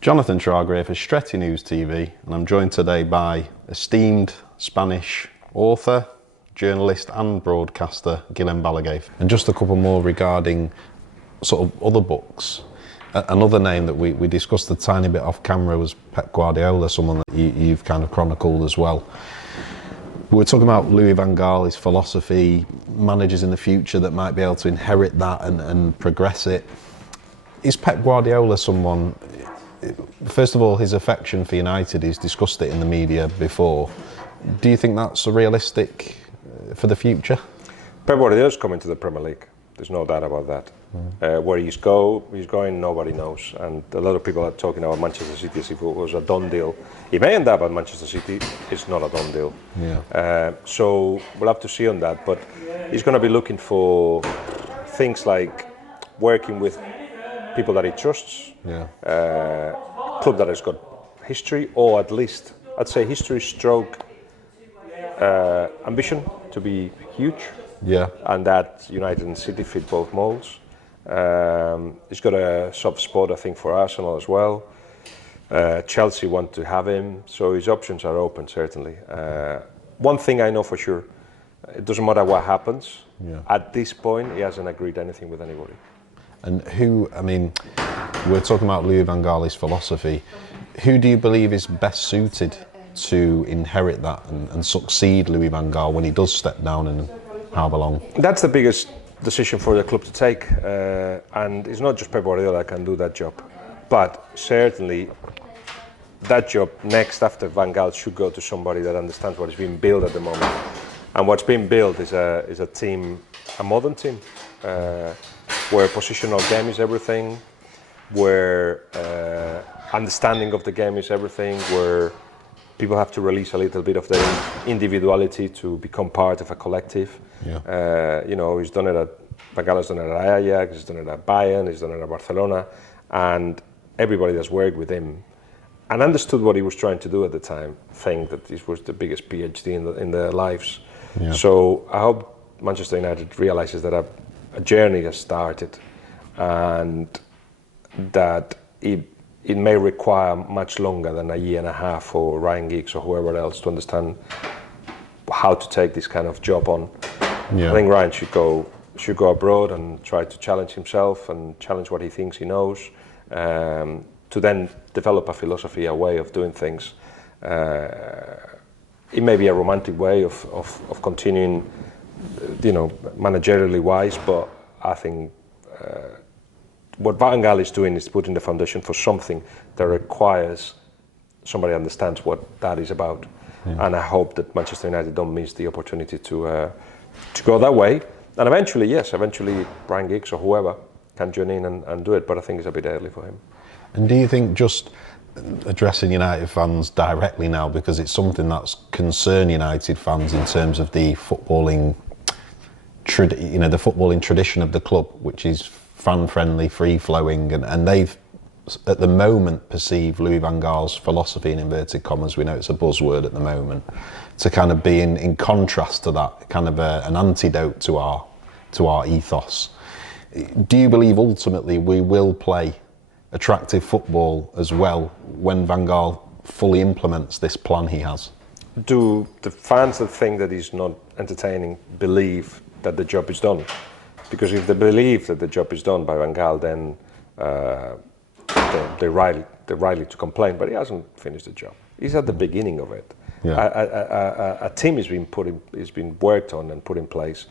Jonathan Tragrave for Stretty News TV, and I'm joined today by esteemed Spanish author, journalist and broadcaster Guillem Balague. And just a couple more regarding sort of other books. Another name that we discussed a tiny bit off camera was Pep Guardiola, someone that you've kind of chronicled as well. We're talking about Louis van Gaal, his philosophy, managers in the future that might be able to inherit that and progress it. Is Pep Guardiola someone, first of all, his affection for United, he's discussed it in the media before. Do you think that's realistic for the future? Pep Guardiola's coming to the Premier League. There's no doubt about that. Where he's going, nobody knows. And a lot of people are talking about Manchester City as if it was a done deal. He may end up at Manchester City. It's not a done deal. Yeah. So we'll have to see on that. But he's going to be looking for things like working with people that he trusts. Yeah. Club that has got history, or at least I'd say history stroke ambition to be huge. Yeah. And that United and City fit both molds. He's got a soft spot, I think, for Arsenal as well. Chelsea want to have him, so his options are open, certainly. One thing I know for sure, it doesn't matter what happens. Yeah. At this point, he hasn't agreed anything with anybody. And who, I mean, we're talking about Louis van Gaal's philosophy. Who do you believe is best suited to inherit that and succeed Louis van Gaal when he does step down in however long? That's the biggest decision for the club to take, and it's not just Pep Guardiola that can do that job, but certainly that job next after Van Gaal should go to somebody that understands what is being built at the moment. And what's being built is a team, a modern team, where positional game is everything, where understanding of the game is everything, where people have to release a little bit of their individuality to become part of a collective. Yeah. He's done it at, Van Gaal has done it at Ajax, he's done it at Bayern, he's done it at Barcelona, and everybody that's worked with him and understood what he was trying to do at the time think that this was the biggest PhD in their lives. Yeah. So I hope Manchester United realizes that a journey has started, and that it may require much longer than a year and a half for Ryan Giggs or whoever else to understand how to take this kind of job on. Yeah. I think Ryan should go abroad and try to challenge himself and challenge what he thinks he knows, to then develop a philosophy, a way of doing things. It may be a romantic way of continuing, managerially wise, but I think what Van Gaal is doing is putting the foundation for something that requires somebody understands what that is about. Yeah. And I hope that Manchester United don't miss the opportunity to go that way. And eventually Ryan Giggs or whoever can join in and do it, but I think it's a bit early for him. And do you think, just addressing United fans directly now, because it's something that's concerned United fans in terms of the footballing tradition of the club, which is fan-friendly, free-flowing, and they've, at the moment, perceived Louis van Gaal's philosophy, in inverted commas, we know it's a buzzword at the moment, to kind of be in contrast to that, kind of an antidote to our ethos. Do you believe ultimately we will play attractive football as well when Van Gaal fully implements this plan he has? Do the fans that think that he's not entertaining believe that the job is done? Because if they believe that the job is done by Van Gaal, then they're rightly to complain. But he hasn't finished the job. He's at the beginning of it. Yeah. A team is being worked on and put in place.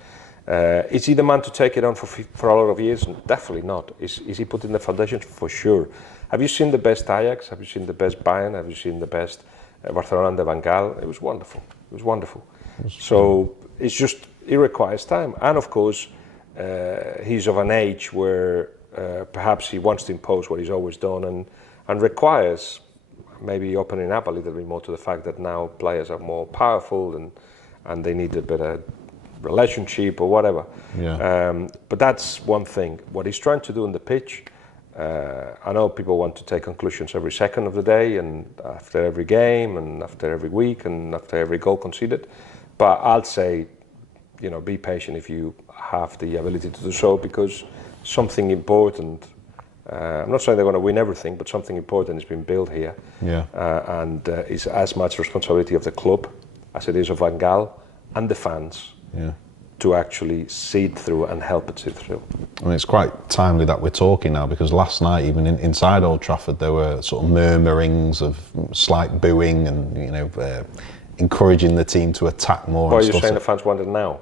Is he the man to take it on for a lot of years? Definitely not. Is he putting the foundation? For sure. Have you seen the best Ajax? Have you seen the best Bayern? Have you seen the best Barcelona under Van Gaal? It was wonderful. It was wonderful. So it requires time. And of course, he's of an age where perhaps he wants to impose what he's always done, and requires maybe opening up a little bit more to the fact that now players are more powerful and they need a better relationship or whatever. Yeah. But that's one thing. What he's trying to do on the pitch, I know people want to take conclusions every second of the day and after every game and after every week and after every goal conceded, but I'll say, be patient if you have the ability to do so, because something important I'm not saying they're going to win everything, but something important has been built here. Yeah. And it's as much responsibility of the club as it is of Van Gaal and the fans to actually see it through and help it see through. I mean, it's quite timely that we're talking now, because last night, even inside Old Trafford, there were sort of murmurings of slight booing and, you know, encouraging the team to attack more. Why are you saying the fans want it now?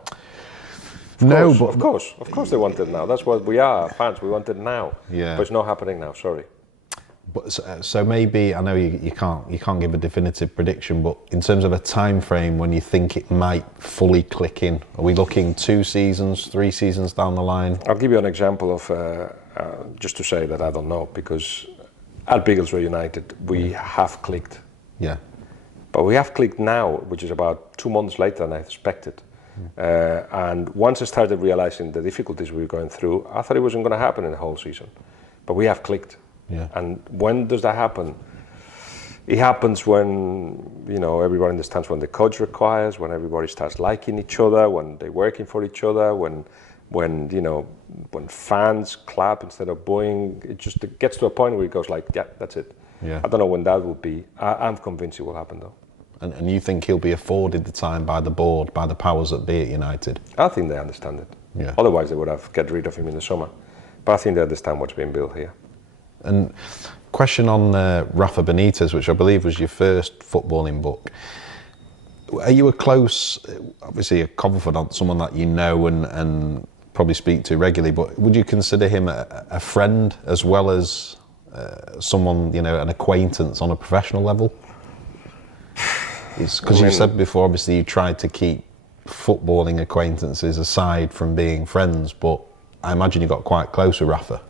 Of course they want it now. That's what we are, fans. We want it now. Yeah. But it's not happening now. Sorry. But so maybe, I know you can't give a definitive prediction, but in terms of a time frame when you think it might fully click in, are we looking 2 seasons, 3 seasons down the line? I'll give you an example of just to say that I don't know, because at Biggles United we have clicked. Yeah. But we have clicked now, which is about 2 months later than I expected. And once I started realizing the difficulties we were going through, I thought it wasn't going to happen in the whole season. But we have clicked. Yeah. And when does that happen? It happens when, you know, everybody understands when the coach requires, when everybody starts liking each other, when they're working for each other, when you know, when fans clap instead of booing. It gets to a point where it goes like, yeah, that's it. Yeah. I don't know when that will be. I'm convinced it will happen though. And you think he'll be afforded the time by the board, by the powers that be at United? I think they understand it. Yeah. Otherwise they would have get rid of him in the summer. But I think they understand what's being built here. And question on Rafa Benitez, which I believe was your first footballing book. Are you obviously a confidant, someone that you know and probably speak to regularly, but would you consider him a friend as well as someone, you know, an acquaintance on a professional level? Because you said before, obviously you tried to keep footballing acquaintances aside from being friends, but I imagine you got quite close with Rafa.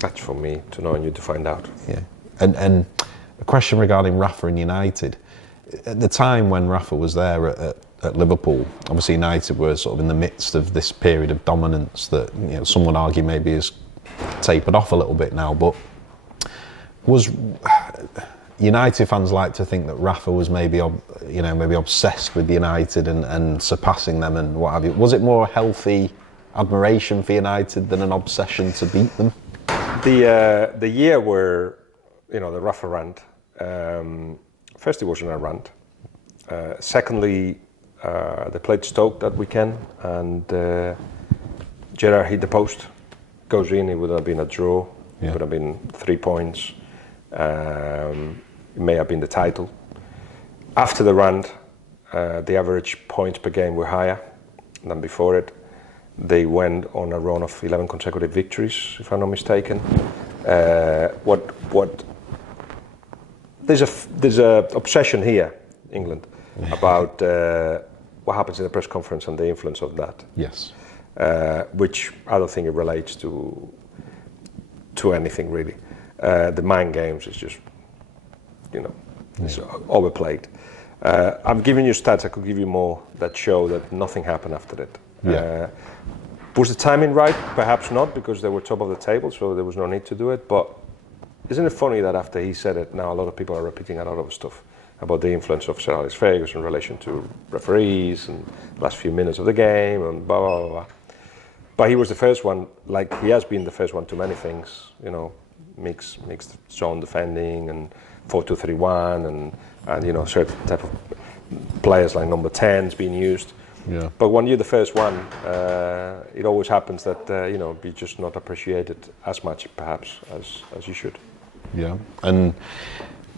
That's for me to know and you to find out. Yeah. And a question regarding Rafa and United. At the time when Rafa was there at Liverpool, obviously United were sort of in the midst of this period of dominance that, you know, some would argue maybe has tapered off a little bit now, but was United fans like to think that Rafa was maybe obsessed with United and surpassing them and what have you. Was it more a healthy admiration for United than an obsession to beat them? The year where, you know, the Rafa rant, first it wasn't a rant. Secondly, they played Stoke that weekend and Gerrard hit the post, goes in, it would have been a draw, it would have been 3 points, it may have been the title. After the rant, the average points per game were higher than before it. They went on a run of 11 consecutive victories, if I'm not mistaken. There's a obsession here, England, about what happens in the press conference and the influence of that. Yes. Which I don't think it relates to anything really. The mind games is just, you know, it's overplayed. I'm giving you stats. I could give you more that show that nothing happened after it. Yeah. Was the timing right? Perhaps not, because they were top of the table, so there was no need to do it. But isn't it funny that after he said it, now a lot of people are repeating a lot of stuff about the influence of Sir Alex Ferguson in relation to referees and the last few minutes of the game and blah, blah, blah, blah. But he was the first one, like he has been the first one to many things, you know, mixed zone defending and 4-2-3-1 and you know, certain type of players like number 10s being used. Yeah. But when you're the first one, it always happens that you know, be just not appreciated as much perhaps as you should. Yeah. And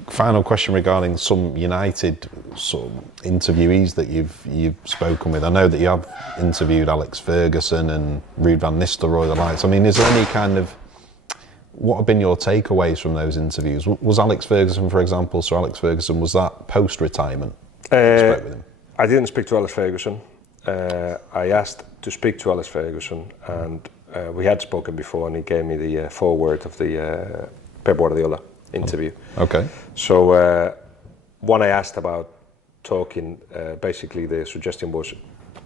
final question regarding some United sort of interviewees that you've spoken with. I know that you have interviewed Alex Ferguson and Ruud van Nistelrooy, the likes. I mean, is there any kind of, what have been your takeaways from those interviews? Was Alex Ferguson, for example, Sir Alex Ferguson, was that post-retirement? Spoke with him? I didn't speak to Alex Ferguson. I asked to speak to Alex Ferguson, and we had spoken before, and he gave me the foreword of the Pep Guardiola interview. Okay. So when I asked about talking, basically the suggestion was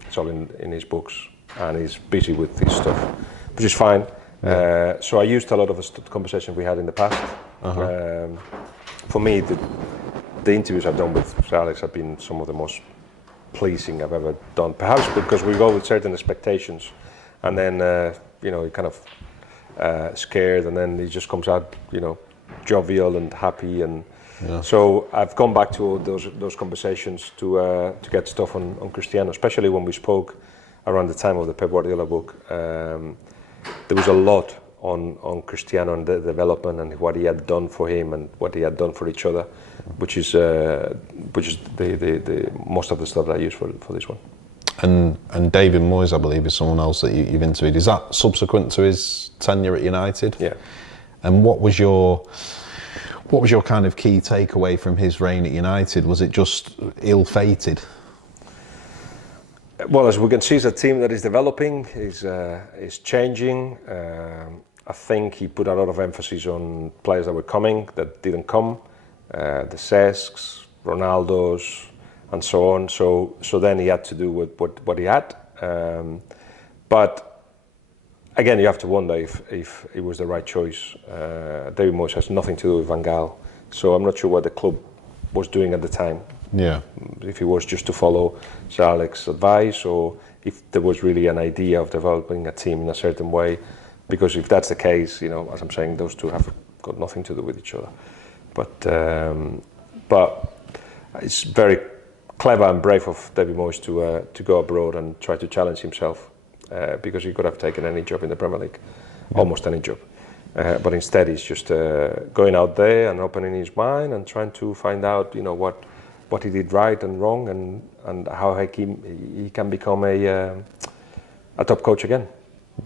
it's all in his books, and he's busy with his stuff, which is fine. So I used a lot of the conversation we had in the past. For me, the interviews I've done with Sir Alex have been some of the most pleasing I've ever done. Perhaps because we go with certain expectations, and then you know, it kind of scared, and then he just comes out, you know, jovial and happy. And so I've gone back to those conversations to get stuff on Cristiano, especially when we spoke around the time of the Pep Guardiola book. There was a lot on Cristiano and the development and what he had done for him and what he had done for each other, which is the most of the stuff that I use for this one. And David Moyes, I believe, is someone else that you've interviewed. Is that subsequent to his tenure at United? Yeah. And what was your kind of key takeaway from his reign at United? Was it just ill-fated? Well, as we can see, it's a team that is developing, is changing. I think he put a lot of emphasis on players that were coming, that didn't come, the Cesks, Ronaldos, and so on. So then he had to do with what he had. But again, you have to wonder if it was the right choice. David Moyes has nothing to do with Van Gaal, so I'm not sure what the club was doing at the time. Yeah. If it was just to follow Sir Alex's advice, or if there was really an idea of developing a team in a certain way. Because if that's the case, you know, as I'm saying, those two have got nothing to do with each other. But it's very clever and brave of David Moyes to go abroad and try to challenge himself, because he could have taken any job in the Premier League, almost any job. But instead, he's just going out there and opening his mind and trying to find out, you know, what he did right and wrong, and how he can become a top coach again.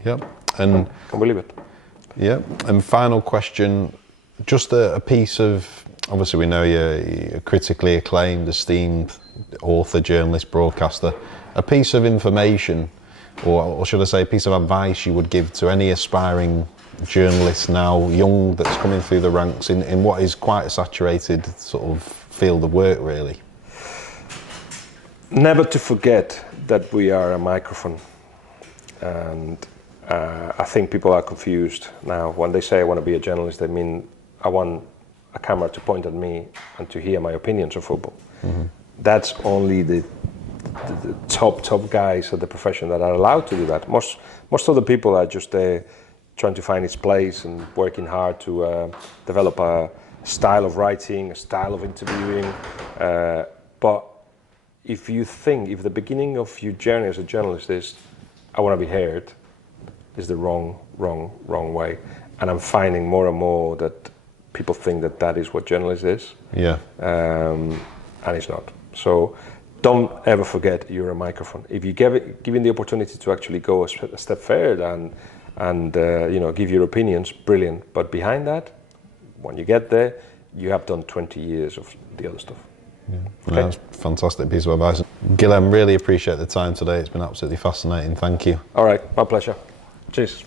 Yep. And can believe it. Yeah. And final question, just a piece of, obviously we know you're a critically acclaimed, esteemed author, journalist, broadcaster. A piece of information, or should I say a piece of advice you would give to any aspiring journalist now, young, that's coming through the ranks in what is quite a saturated sort of field of work, really? Never to forget that we are a microphone. And I think people are confused now. When they say I want to be a journalist, they mean I want a camera to point at me and to hear my opinions of football. Mm-hmm. That's only the top guys of the profession that are allowed to do that. Most of the people are just there trying to find its place and working hard to develop a style of writing, a style of interviewing. But if the beginning of your journey as a journalist is, I want to be heard, is the wrong way. And I'm finding more and more that people think that is what journalist is. Yeah. And it's not. So don't ever forget you're a microphone. If you given the opportunity to actually go a step further and you know, give your opinions, brilliant. But behind that, when you get there, you have done 20 years of the other stuff. Yeah. Okay. That's a fantastic piece of advice. Guillem, really appreciate the time today. It's been absolutely fascinating. Thank you. All right, my pleasure. Cheers.